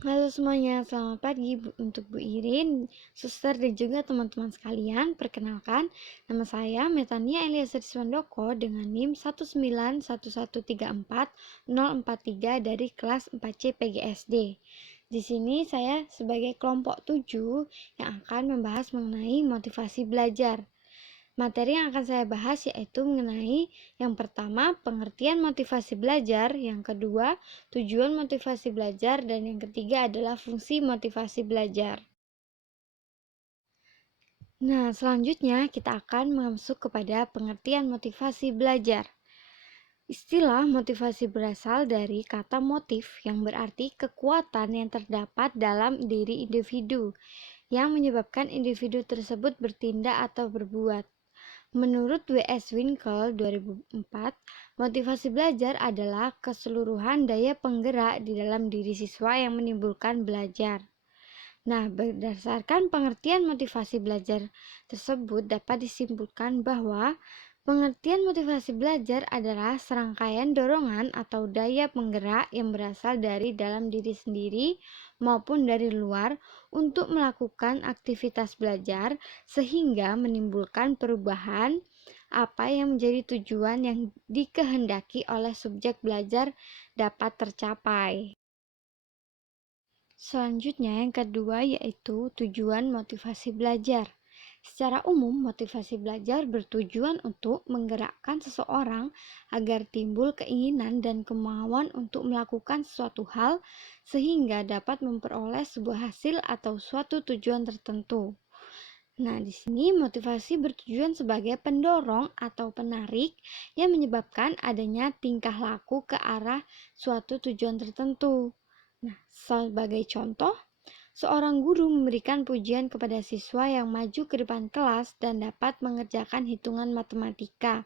Halo semuanya, selamat pagi untuk Bu Irin, suster dan juga teman-teman sekalian. Perkenalkan, nama saya Metania Eliasir Swandoko dengan NIM 191134043 dari kelas 4C PGSD. Di sini saya sebagai kelompok 7 yang akan membahas mengenai motivasi belajar. Materi yang akan saya bahas yaitu mengenai yang pertama, pengertian motivasi belajar, yang kedua, tujuan motivasi belajar, dan yang ketiga adalah fungsi motivasi belajar. Nah, selanjutnya kita akan masuk kepada pengertian motivasi belajar. Istilah motivasi berasal dari kata motif yang berarti kekuatan yang terdapat dalam diri individu yang menyebabkan individu tersebut bertindak atau berbuat. Menurut W.S. Winkel 2004, motivasi belajar adalah keseluruhan daya penggerak di dalam diri siswa yang menimbulkan belajar. Nah, berdasarkan pengertian motivasi belajar tersebut dapat disimpulkan bahwa pengertian motivasi belajar adalah serangkaian dorongan atau daya penggerak yang berasal dari dalam diri sendiri maupun dari luar untuk melakukan aktivitas belajar sehingga menimbulkan perubahan apa yang menjadi tujuan yang dikehendaki oleh subjek belajar dapat tercapai. Selanjutnya yang kedua yaitu tujuan motivasi belajar. Secara umum, motivasi belajar bertujuan untuk menggerakkan seseorang agar timbul keinginan dan kemauan untuk melakukan suatu hal sehingga dapat memperoleh sebuah hasil atau suatu tujuan tertentu. Nah, di sini motivasi bertujuan sebagai pendorong atau penarik yang menyebabkan adanya tingkah laku ke arah suatu tujuan tertentu. Nah, sebagai contoh, seorang guru memberikan pujian kepada siswa yang maju ke depan kelas dan dapat mengerjakan hitungan matematika.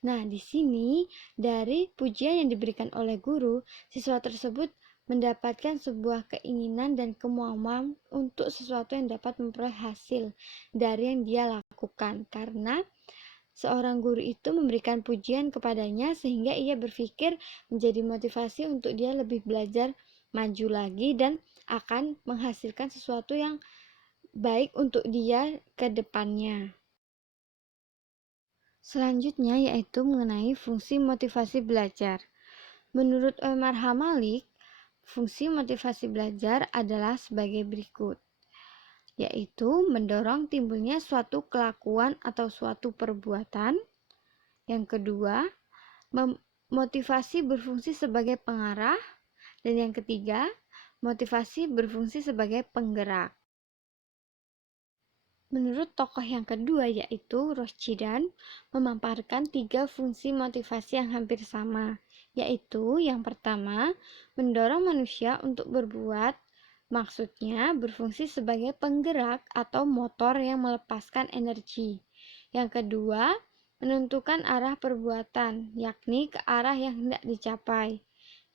Nah, di sini dari pujian yang diberikan oleh guru, siswa tersebut mendapatkan sebuah keinginan dan kemauan untuk sesuatu yang dapat memperoleh hasil dari yang dia lakukan, karena seorang guru itu memberikan pujian kepadanya sehingga ia berpikir menjadi motivasi untuk dia lebih belajar maju lagi dan akan menghasilkan sesuatu yang baik untuk dia ke depannya. Selanjutnya yaitu mengenai fungsi motivasi belajar. Menurut Omar Hamalik, fungsi motivasi belajar adalah sebagai berikut, yaitu mendorong timbulnya suatu kelakuan atau suatu perbuatan. Yang kedua, motivasi berfungsi sebagai pengarah. Dan yang ketiga, motivasi berfungsi sebagai penggerak. Menurut tokoh yang kedua yaitu Roschidan memaparkan 3 fungsi motivasi yang hampir sama, yaitu yang pertama, mendorong manusia untuk berbuat, maksudnya berfungsi sebagai penggerak atau motor yang melepaskan energi. Yang kedua, menentukan arah perbuatan, yakni ke arah yang hendak dicapai.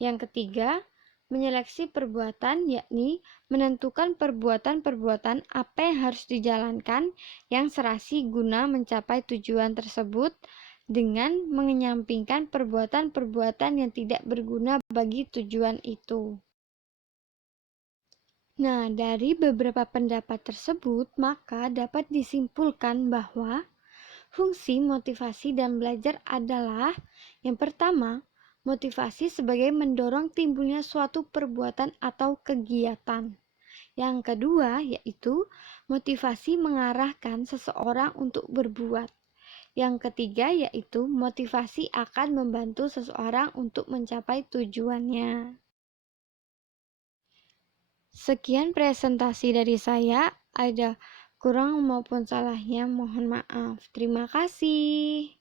Yang ketiga, menyeleksi perbuatan, yakni menentukan perbuatan-perbuatan apa yang harus dijalankan yang serasi guna mencapai tujuan tersebut dengan menyampingkan perbuatan-perbuatan yang tidak berguna bagi tujuan itu. Nah, dari beberapa pendapat tersebut, maka dapat disimpulkan bahwa fungsi motivasi dan belajar adalah yang pertama, motivasi sebagai mendorong timbulnya suatu perbuatan atau kegiatan. Yang kedua, yaitu motivasi mengarahkan seseorang untuk berbuat. Yang ketiga, yaitu motivasi akan membantu seseorang untuk mencapai tujuannya. Sekian presentasi dari saya. Ada kurang maupun salahnya, mohon maaf. Terima kasih.